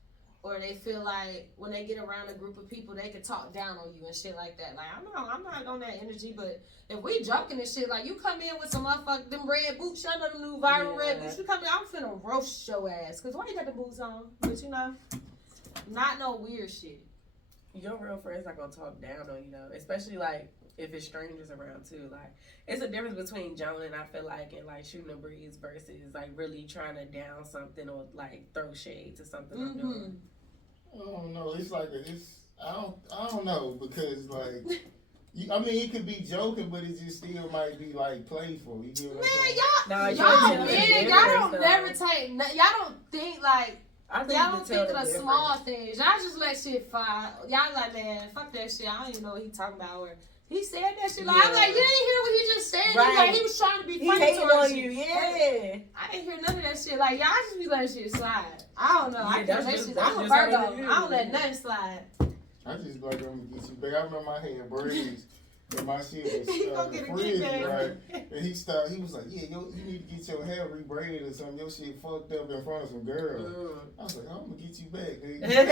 or they feel like when they get around a group of people, they can talk down on you and shit like that. Like, I'm not on that energy, but if we joking and shit, like, you come in with some motherfucking them red boots, y'all know them new viral red boots, you come in, I'm finna roast your ass, cause why you got the boots on? But not no weird shit. Your real friends not gonna talk down on you, though, especially like if it's strangers around too. Like, it's a difference between joning, I feel like, and like shooting a breeze versus like really trying to down something or like throw shade to something I'm doing. I don't know. It's like I don't know, because like it could be joking, but it just still might be like playful. You get what I'm saying? Y'all don't never take. Y'all don't think like. Y'all don't think of the small things. Y'all just let shit fly. Y'all like, man, fuck that shit. I don't even know what he talking about. Or he said that shit. Like, I'm like, you didn't hear what he just said. Right. Like, he was trying to be funny towards you. Yeah. I didn't hear none of that shit. Like, y'all just be letting shit slide. I don't know. I'm a Virgo. I don't let nothing slide. I just like, I'm gonna get you back. I remember I had braids. And my shit was frizzy, right? And he was like, yeah, you need to get your hair rebraided or something. Your shit fucked up in front of some girls. I was like, I'm gonna get you back, nigga. He a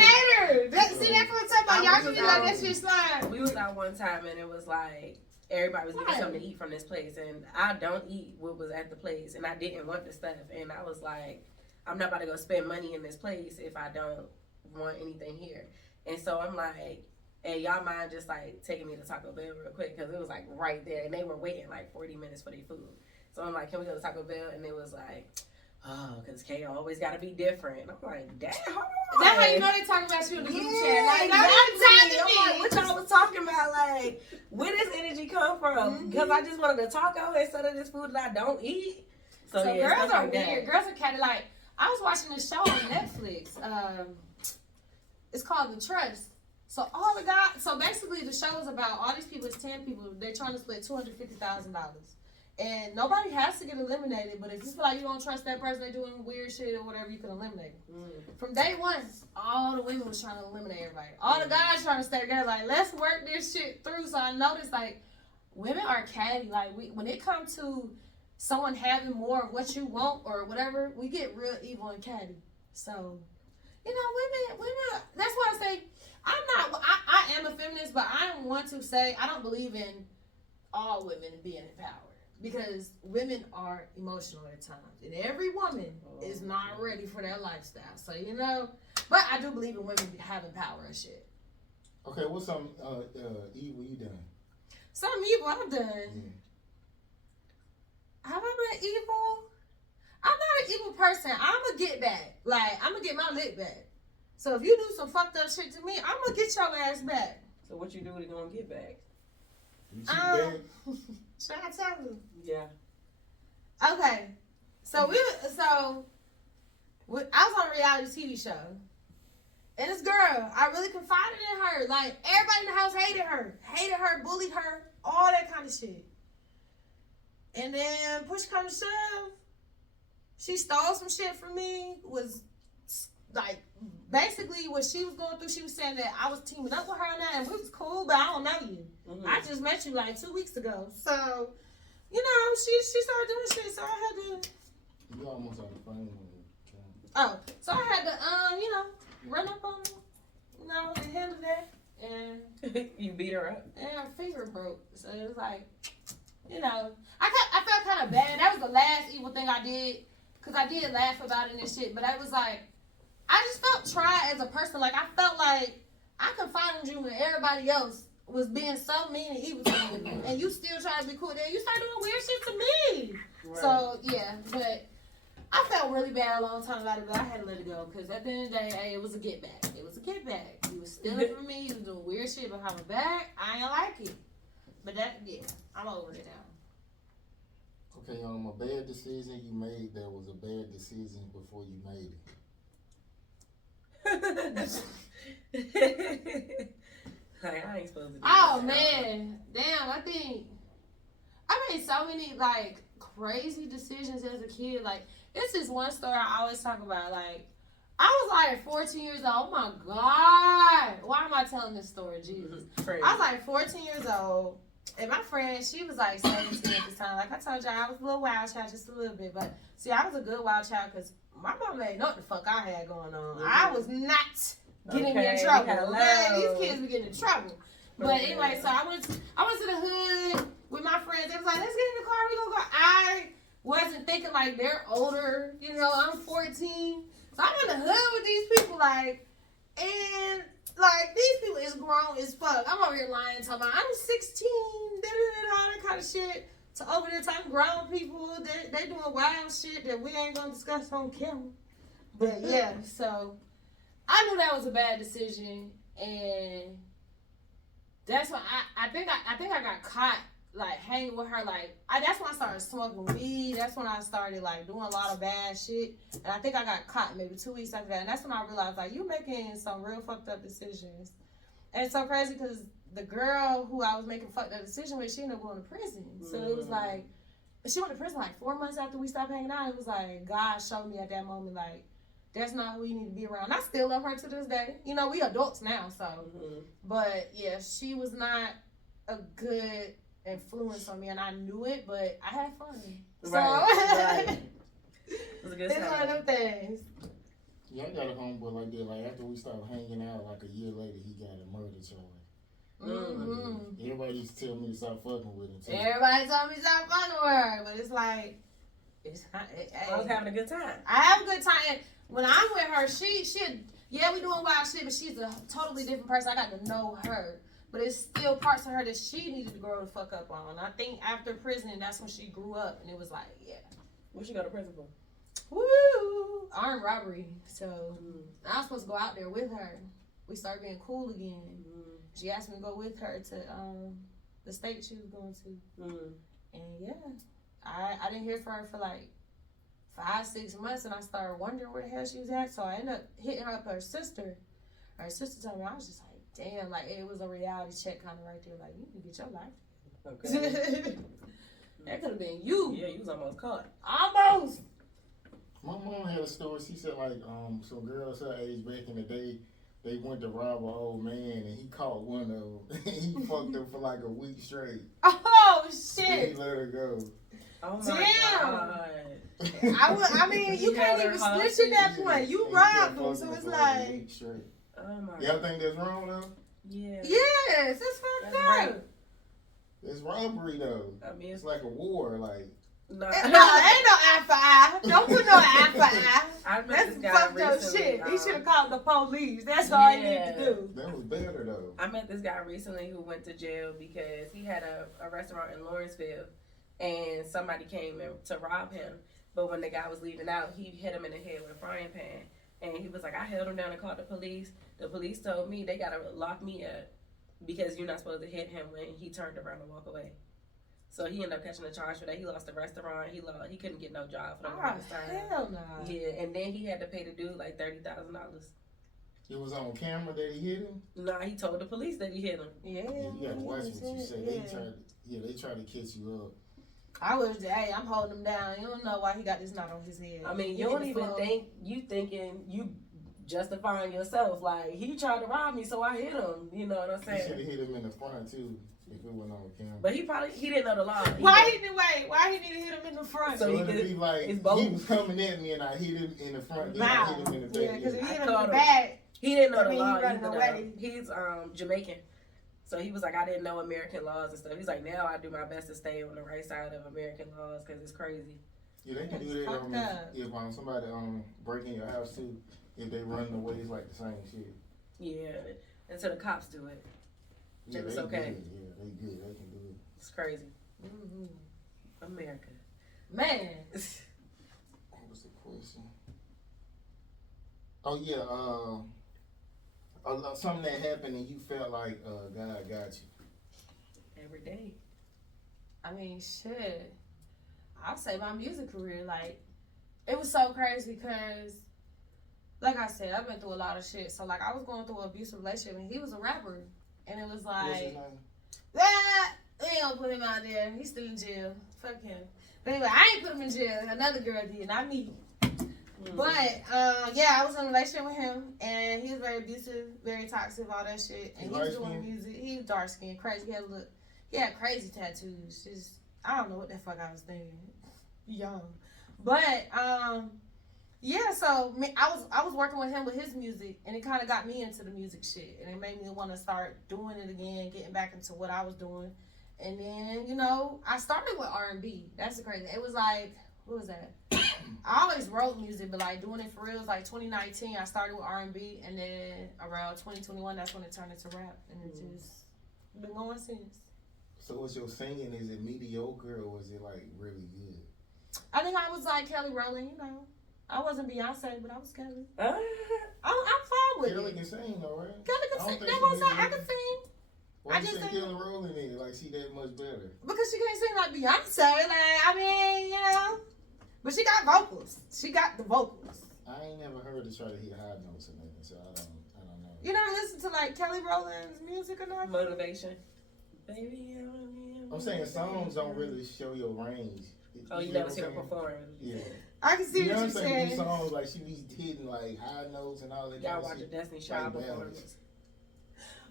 hater. See, that's what I'm talking about. Y'all should be like, that shit slide. We was out one time and it was like, everybody was getting something to eat from this place. And I don't eat what was at the place. And I didn't want the stuff. And I was like, I'm not about to go spend money in this place if I don't want anything here. And so I'm like, And y'all mind just like taking me to Taco Bell real quick because it was like right there, and they were waiting like 40 minutes for their food. So I'm like, can we go to Taco Bell? And it was like, oh, because K always got to be different. And I'm like, damn, hold on. That's how you know they talking about you in the group chat. Like, exactly. I'm like, what y'all was talking about? Like, where does energy come from? Because I just wanted a taco instead of this food that I don't eat. So yeah, girls are like weird. Girls are kind of like, I was watching this show on Netflix. It's called The Trust. So all the guys, so basically the show is about all these people, it's 10 people, they're trying to split $250,000. And nobody has to get eliminated, but if you feel like you don't trust that person, they're doing weird shit or whatever, you can eliminate them. From day one, all the women was trying to eliminate everybody. All the guys trying to stay together, like, let's work this shit through. So I noticed, like, women are catty. Like, when it comes to someone having more of what you want or whatever, we get real evil and catty. So, you know, women, that's why I say, I am a feminist, but I want to say I don't believe in all women being empowered because women are emotional at times, and every woman is not ready for that lifestyle. So you know, but I do believe in women having power and shit. Okay, what's some evil you done? Some evil I've done. Yeah. Have I been evil? I'm not an evil person. I'm a get back. Like I'm gonna get my lick back. So if you do some fucked up shit to me, I'm gonna get your ass back. So what you do to gonna get back? You cheat back? Should I tell you? Yeah. Okay. So I was on a reality TV show. And this girl, I really confided in her. Like everybody in the house hated her, bullied her, all that kind of shit. And then push come to shove, she stole some shit from me, was like basically what she was going through, she was saying that I was teaming up with her on that and we was cool, but I don't know you. I just met you like 2 weeks ago. So, you know, she started doing shit, so I had to You almost on the phone. Oh, so I had to you know, run up on her, you know, and handle that. And you beat her up? And her finger broke. So it was like, you know, I felt kind of bad. That was the last evil thing I did. Because I did laugh about it and shit. But I was like, I just felt tried as a person. Like, I felt like I confided in you when everybody else was being so mean and evil to me. And you still try to be cool. Then you start doing weird shit to me. Right. So, yeah. But I felt really bad a long time about it. But I had to let it go. Because at the end of the day, hey, it was a get back. It was a get back. You was stealing from me. You was doing weird shit behind my back. I ain't like it. But that, yeah, I'm over it now. Okay, a bad decision you made that was a bad decision before you made it. Like, I ain't supposed to do that. Man. Damn, I made so many, like, crazy decisions as a kid. Like, this is one story I always talk about. Like, I was like 14 years old. Oh my God. Why am I telling this story? Jesus. I was like 14 years old. And my friend, she was like 17 at the time. Like I told y'all, I was a little wild child, just a little bit. But see, I was a good wild child because my mom ain't know what the fuck I had going on. I was not getting in trouble. Man, these kids were getting in trouble. But anyway, so I went to the hood with my friends. They was like, let's get in the car, we gonna go. I wasn't thinking like they're older. You know, I'm 14. So I'm in the hood with these people, like, and like, these people is grown as fuck. I'm over here lying, talking about I'm 16, all that kind of shit. To over there talking grown people, they doing wild shit that we ain't gonna discuss on camera. But yeah, so I knew that was a bad decision, and that's why I think I got caught like hanging with her. Like that's when I started smoking weed. That's when I started like doing a lot of bad shit. And I think I got caught maybe 2 weeks after that. And that's when I realized like you making some real fucked up decisions. And it's so crazy because the girl who I was making fucked up decision with, she ended up going to prison. So it was like she went to prison like 4 months after we stopped hanging out. It was like God showed me at that moment like that's not who you need to be around. I still love her to this day. You know, we adults now, so but yeah, she was not a good influence on me, and I knew it, but I had fun. Right. It was a good time. It's one of them things. Yeah, I got a homeboy like that. Like after we started hanging out, like a year later, he got a murder charge. Everybody used to tell me to stop fucking with him too. Everybody told me to stop fucking with her, but it's like I was having a good time. I have a good time. And when I'm with her, she Yeah, we doing wild shit, but she's a totally different person. I got to know her. But it's still parts of her that she needed to grow the fuck up on. I think after prison, that's when she grew up. And it was like, yeah. What she go to prison for? Woo! Armed robbery. So I was supposed to go out there with her. We started being cool again. She asked me to go with her to the state she was going to. And yeah, I didn't hear from her for like 5-6 months, and I started wondering where the hell she was at. So I ended up hitting her up with her sister. Her sister told me, I was just like, damn, like it was a reality check kind of right there. Like, you can get your life. Okay. That could have been you. Yeah, you was almost caught. Almost. My mom had a story. She said like some girls her age back in the day, they went to rob an old man and he caught one of them. He fucked her for like a week straight. Oh And shit. he let her go. Oh my Damn. God. I mean, you can't even snitch at that point. You robbed them, so it's like. Oh my Y'all think that's wrong though? Yeah. Yes, it's fucked That's up. right. It's robbery though. I mean, It's like a war. Like no, No, ain't no eye for eye. Don't put no eye for eye. I met That's this guy fucked up recently. shit. He should have called the police. That's all he needed to do. that was better though. I met this guy recently who went to jail because he had a restaurant in Lawrenceville, and somebody came in to rob him. But when the guy was leaving out, he hit him in the head with a frying pan. And he was like, I held him down and called the police. The police told me they gotta lock me up because you're not supposed to hit him when he turned around and walk away. So he ended up catching a charge for that. He lost the restaurant. He couldn't get no job for the longest time. Hell no. Yeah, and then he had to pay the dude like $30,000. It was on camera that he hit him. Nah, he told the police that he hit him. Yeah. You gotta watch what you say. Yeah. They try to catch you up. I was, hey, I'm holding him down. You don't know why he got this knot on his head. I mean, He you don't hit the even floor. think you thinking you justifying yourself. Like, he tried to rob me, so I hit him. You know what I'm You should have saying? hit him in the front too if it wasn't on camera. But he didn't know the law. Why he need to hit him in the front? So So he it'd could- be like it's both. he was coming at me and I hit him in the front, then I hit him in the back. Yeah, because if he I hit him in caught the him. back, He didn't know That the mean law he running either. away. He's Jamaican. So he was like, I didn't know American laws and stuff. He's like, now I do my best to stay on the right side of American laws because it's crazy. Yeah, they can That's do that fucked up. if somebody break in your house too. If they run away, it's like the same shit. Yeah, until the cops do it. Yeah, It's they okay. Good. Yeah, they good. They can do it. It's crazy. mm-hmm. America. Man. What was the question? Oh yeah, something that happened and you felt like God got you. Every day. I mean, shit. I'll say my music career, like, it was so crazy because, like I said, I've been through a lot of shit. So, like, I was going through an abusive relationship, and he was a rapper. And it was What's his like, name? we ain't gonna put him out there. He's still in jail. Fuck him. But anyway, I ain't put him in jail. Another girl did, not me. But, yeah, I was in a relationship with him, and he was very abusive, very toxic, all that shit. And he was doing music. He was dark skinned, crazy. He had crazy tattoos. Just, I don't know what the fuck I was thinking. Young. But, yeah, so I was working with him with his music, and it kind of got me into the music shit. And it made me want to start doing it again, getting back into what I was doing. And then, you know, I started with R&B. That's the crazy. It was like, what was that? I always wrote music, but like doing it for real was like 2019. I started with R&B, and then around 2021, that's when it turned into rap, and it just been going since. So was your singing, is it mediocre or was it like really good? I think I was like Kelly Rowland, you know. I wasn't Beyonce, but I was Kelly. Ah. I'm fine with Kelly it. can sing though, right? Kelly I can don't sing. think That's she what I'm saying. really I can sing. Why I you just say think- Kelly Rowland in it? Like she that much better? Because she can't sing like Beyonce. Like, I mean, you know. But she got vocals. She got the vocals. I ain't never heard her try to hit high notes or nothing, so I don't know. You never listen to like Kelly Rowland's music or nothing? Motivation. Baby, I'm saying songs don't really show your range. Oh, you know never what seen her I'm saying? perform. Yeah. I can see what you're Beyonce do saying. songs like she be hitting like high notes and all that. Y'all kind of watch a shit. Destiny Child Like performance.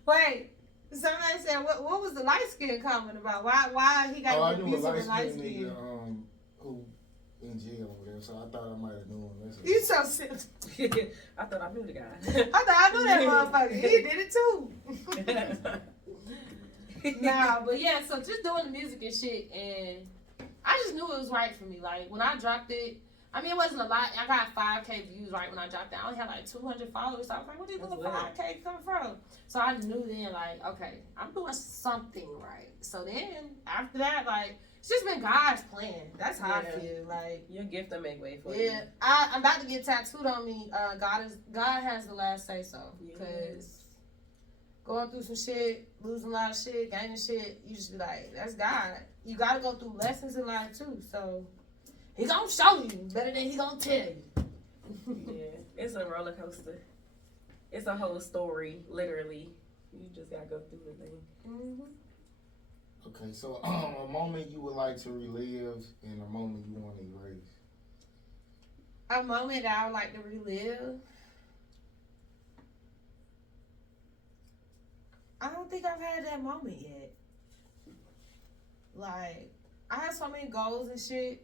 Wait, somebody said, what was the light skin comment about? Why he got Oh, I an knew a abusive light and light skinned skin? nigga who in jail over there, so I thought I might have known him. That's You so silly. I thought I knew the guy. I thought I knew that motherfucker. He did it too. Nah, but yeah, so just doing the music and shit, and I just knew it was right for me. Like, when I dropped it, I mean, it wasn't a lot. I got 5K views right when I dropped down. I only had like 200 followers. So I was like, where did the 5K come from? So I knew then, like, okay, I'm doing something right. So then, after that, like, it's just been God's plan. That's how I feel. Like, your gift will make way for you. Yeah, I'm about to get tattooed on me. God has the last say so. Because going through some shit, losing a lot of shit, gaining shit, you just be like, that's God. You got to go through lessons in life too. So he gonna show you better than he gonna tell you. Yeah, it's a roller coaster. It's a whole story, literally. You just gotta go through the thing. Mm-hmm. Okay, so a moment you would like to relive and a moment you want to erase. A moment that I would like to relive. I don't think I've had that moment yet. Like, I have so many goals and shit.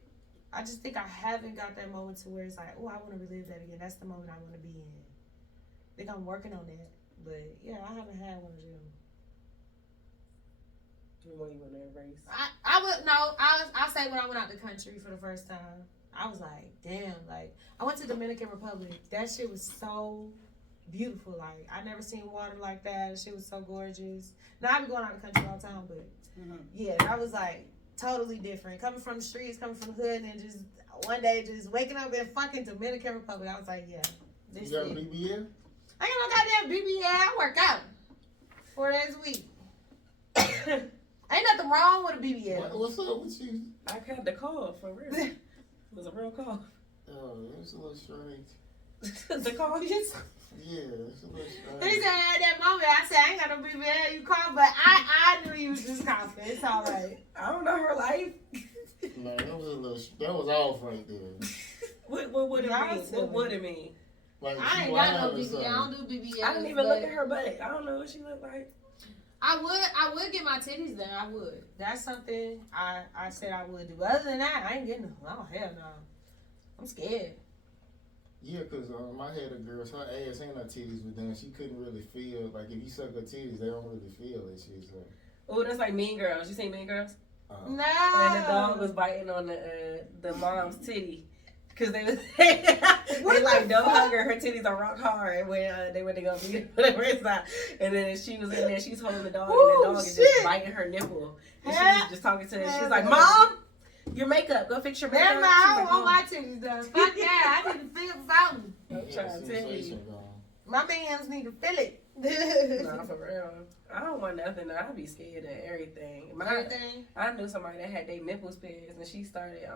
I just think I haven't got that moment to where it's like, oh, I want to relive that again. That's the moment I want to be in. I think I'm working on that. But, yeah, I haven't had one of them. What do you want to erase? I'll say when I went out the country for the first time. I was like, damn, like, I went to Dominican Republic. That shit was so beautiful. Like, I never seen water like that. That shit was so gorgeous. Now, I be going out the country all the time, but, yeah, that was, like, totally different. Coming from the streets, coming from the hood, and just one day just waking up in fucking Dominican Republic. I was like, yeah, this You got a BBL? I ain't no goddamn BBL. I work out 4 days a week. Ain't nothing wrong with a BBL. What's up with you? I had the call for real. It was a real call. Oh, that's a little strange. The call is? Yeah, it's a little strange. He said at that moment, I said, I ain't got no BBL, you called, but I knew you was just coughing. It's all right. I don't know her life. No, that was off right there. What would it mean? What would it mean? Like, I ain't got no BBL. I don't do BBL. I didn't even look at her butt. I don't know what she looked like. I would get my titties done. I would. That's something I said I would do. But other than that, I ain't getting them. Oh, hell no. I'm scared. Yeah, because I had a girl, her ass and her titties were done. She couldn't really feel, like, if you suck her titties, they don't really feel that shit. So. Oh, that's like Mean Girls. You seen Mean Girls? No. And the dog was biting on the mom's titty. Because they like, don't hug her. Her titties are rock hard when they went to go beat her whatever it's not. And then she was in there, she's holding the dog, and the dog is just biting her nipple. And she was just talking to her. She's like, Mom, your makeup. Go fix your makeup. Never mind, I don't want my titties done. Fuck that. I need to feel something. I'm trying to tell you. My mans need to feel it. Nah, for real. I don't want nothing. I'd be scared of everything. I knew somebody that had their nipples pierced, and she started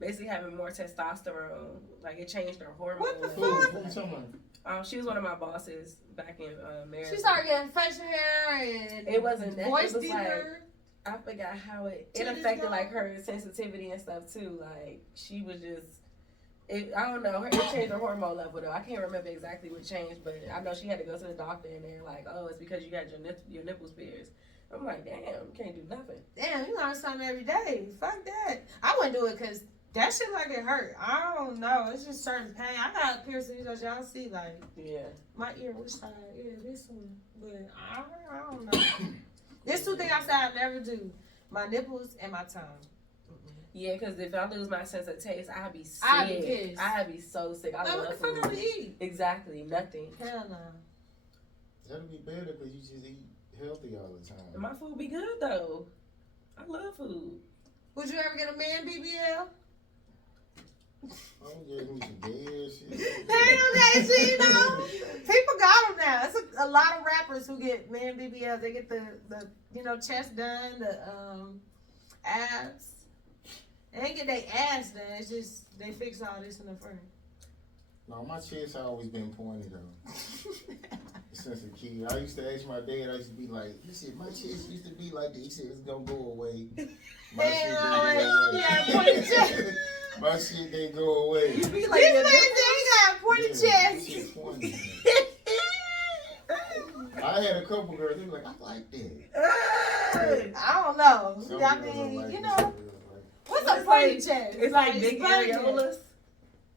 basically having more testosterone. Like, it changed her hormones. What the fuck? She was one of my bosses back in Maryland. She started getting facial hair and it wasn't that. Voice it was deeper. like, I forgot how it affected like her sensitivity and stuff too. Like, she was just, I don't know. It changed her hormone level though. I can't remember exactly what changed, but I know she had to go to the doctor and they're like, oh, it's because you got your nipples pierced. I'm like, damn, you can't do nothing. Damn, you learn something every day. Fuck that. I wouldn't do it because that shit like it hurt. I don't know. It's just certain pain. I got piercings that y'all see, like, my ear, which side? Yeah, this one. But I don't know. There's two things I said I never do. My nipples and my tongue. Yeah, because if I lose my sense of taste, I'd be sick. I'd be pissed. I'd be so sick. I love what the fuck food. I eat? Exactly, nothing. Hell no. That'd be better because you just eat healthy all the time. And my food be good though. I love food. Would you ever get a man BBL? I'm getting some dead shit. They don't that shit, you know? People got them now. It's a lot of rappers who get man BBLs. They get the chest done, the abs. They ain't get their ass done. It's just they fix all this in the front. No, my chest always been pointed though. Since a kid, I used to ask my dad. I used to be like, "He said my chest used to be like this. He said it's gonna go away." My shit didn't go away. Yeah, pointed chest. My shit didn't go away. You be like, this man said he got a pointed chest. Shit pointed. I had a couple girls. They were like, "I like that." I don't know. Some I girls mean, like you it, know, some girls like it. what's a pointed chest? It's like big areolas.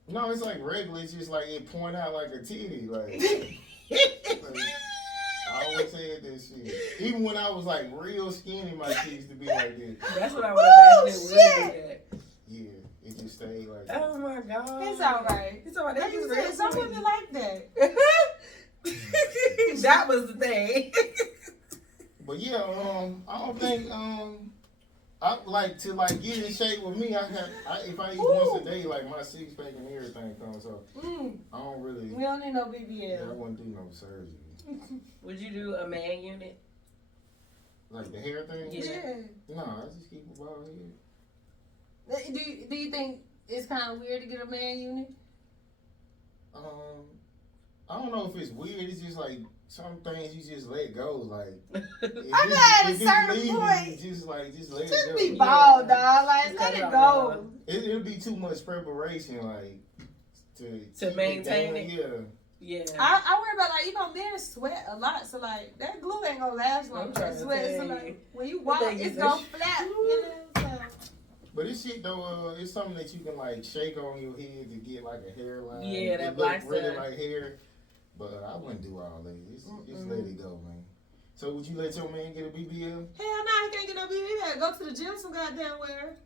No, it's like regular. It's just like it point out like a titty. Like I always said that shit. Even when I was like real skinny, my shit used to be like this. That's what I would imagine it would be. Yeah, it just stayed like Oh my God. It's alright. It's alright. Like you said, some women like that. That was the thing. But yeah, I don't think I like to get in shape with me. If I eat once a day, like my 6-pack and everything comes up. I don't really. We don't need no BBL. Yeah, I wouldn't do no surgery. Would you do a man unit? Like the hair thing? Yeah. No, I just keep a bald head. Do you think it's kind of weird to get a man unit? I don't know if it's weird. It's just like some things you just let go. Like I'm at a certain point. Just let it go. Just be bald, dog. Like let it go. It'll be too much preparation, like to maintain it. Yeah. Yeah. I worry about men sweat a lot, so like that glue ain't gonna last long. Sweat, so like when you walk, it's gonna flap. You know. So. But this shit though, it's something that you can like shake on your head to get like a hairline. Yeah, that it black look really stuff. like hair. But I wouldn't do all that. Just let it go, man. So would you let your man get a BBL? Hell no, he can't get no BBL. He gotta go to the gym some goddamn where.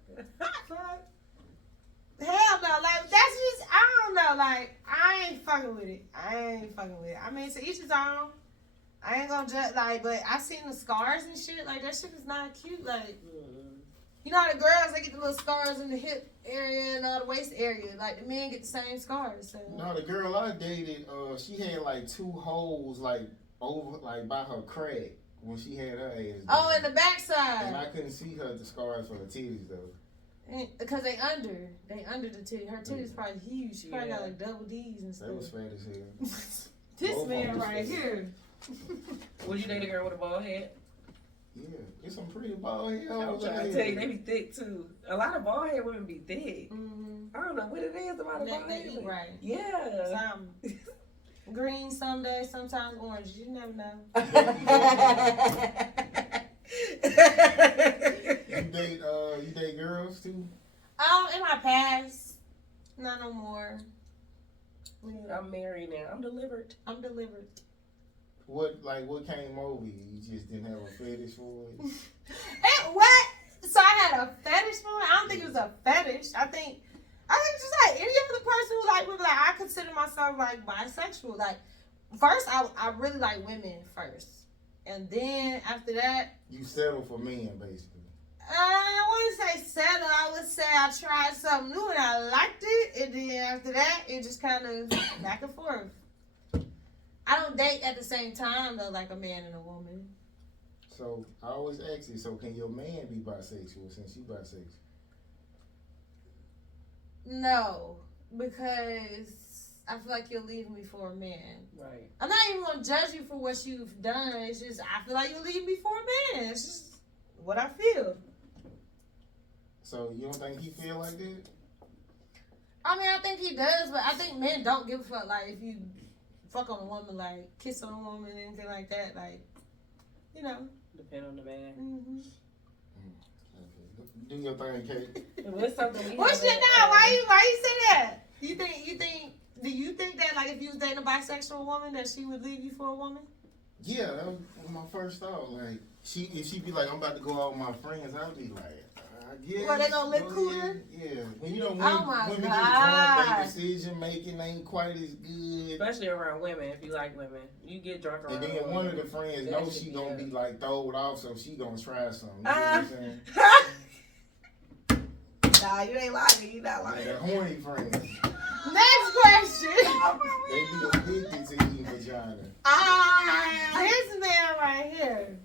Hell no, like that's just I don't know, like I ain't fucking with it. I mean, to each his own. I ain't gonna judge, like, but I seen the scars and shit. Like that shit is not cute. Like, you know how the girls they get the little scars in the hip area and all the waist area. Like the men get the same scars. So. No, the girl I dated, she had like 2 holes like over like by her crack when she had her ass. Oh, in the backside. And I couldn't see the scars for her titties though. Because they under the titty. Her titties probably huge. She probably got like double D's and stuff. They was fat as hell. This Both man of 'em right was fat. here. Would you date a girl with a bald head? Yeah, it's some pretty bald head. I'm trying to tell you, they be thick too. A lot of bald head women be thick. I don't know what it is about a bald head. Right. Yeah. Green some days, sometimes orange. You never know. You date girls too? In my past, not no more. I'm married now. I'm delivered. What came over you? You just didn't have a fetish for it? What? So I had a fetish for it? I don't think it was a fetish. I think just like any other person who like women, like I consider myself like bisexual. Like first I really like women first. And then after that You settle for men basically. I wouldn't say settle. I would say I tried something new and I liked it. And then after that, it just kind of back and forth. I don't date at the same time, though, like a man and a woman. So, I always ask you, so can your man be bisexual since you bisexual? No, because I feel like you're leaving me for a man. Right. I'm not even going to judge you for what you've done. It's just, I feel like you're leaving me for a man. It's just what I feel. So, you don't think he feel like that? I mean, I think he does, but I think men don't give a fuck. Like, if you fuck on a woman, like, kiss on a woman, anything like that, like, you know. Depend on the man. Mm-hmm. Do your thing, Kate. What's something we What's your now? Why you say that? Do you think that, like, if you was dating a bisexual woman, that she would leave you for a woman? Yeah, that was my first thought. Like, if she be like, I'm about to go out with my friends, I'd be like, yeah. Well, they gonna live cooler? Yeah. When you know, Oh my women get God. drunk, their decision making ain't quite as good. Especially around women, if you like women. You get drunk around And then women. one of the friends knows she gonna be like throwed off, so she gonna try something. You know what I'm saying? Nah, you ain't lying. You not lying. The horny friends. Next question. They be addicted to eating vagina. This man right here.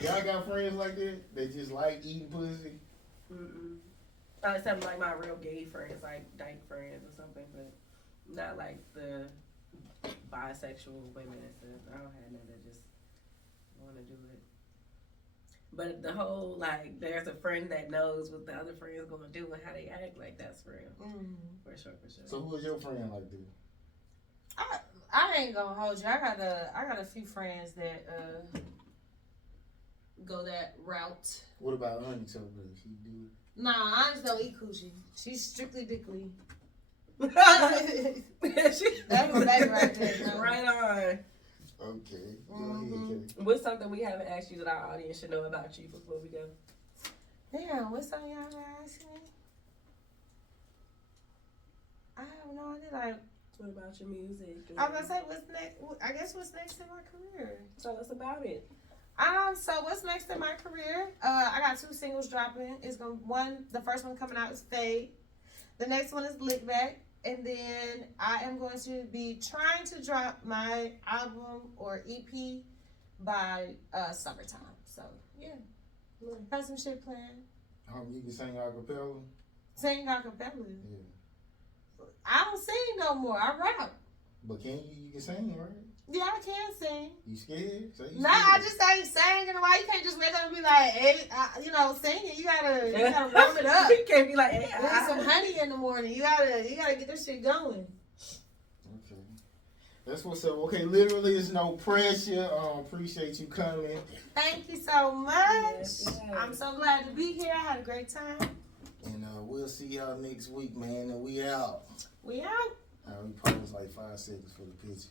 Y'all got friends like that? They just like eating pussy? Mm-mm. Except like my real gay friends, like dyke friends or something, but not like the bisexual women and stuff. I don't have none that just want to do it. But the whole, like, there's a friend that knows what the other friend's going to do and how they act, like, that's real. For sure. So who is your friend like that? I ain't gonna hold you. I got a few friends that go that route. What about Onyx over there? She do it? Nah, Onyx don't eat coochie. She's strictly dickly. That's that right there. No. Right on. Okay. Go ahead, Kate. What's something we haven't asked you that our audience should know about you before we go? Damn, what's something y'all gonna ask me? I have no idea. Like, what about your music? I was gonna say, what's next? I guess what's next in my career? Tell us about it. So what's next in my career? I got 2 singles dropping. The first one coming out is Fade. The next one is Lick Back. And then I am going to be trying to drop my album or EP by summertime. So yeah, got some shit planned. You can sing acapella. Sing acapella. Yeah. I don't sing no more. I rap. But can you can sing, right? Yeah, I can sing. You scared? Nah, I just ain't singing. Why you can't just wake up and be like, hey, singing? You gotta warm it up. You can't be like, hey, Need some honey in the morning. You gotta get this shit going. Okay, that's what's up. Okay, literally, it's no pressure. Appreciate you coming. Thank you so much. Yes. I'm so glad to be here. I had a great time. And we'll see y'all next week, man. And we out. We out. We pause like 5 seconds for the picture.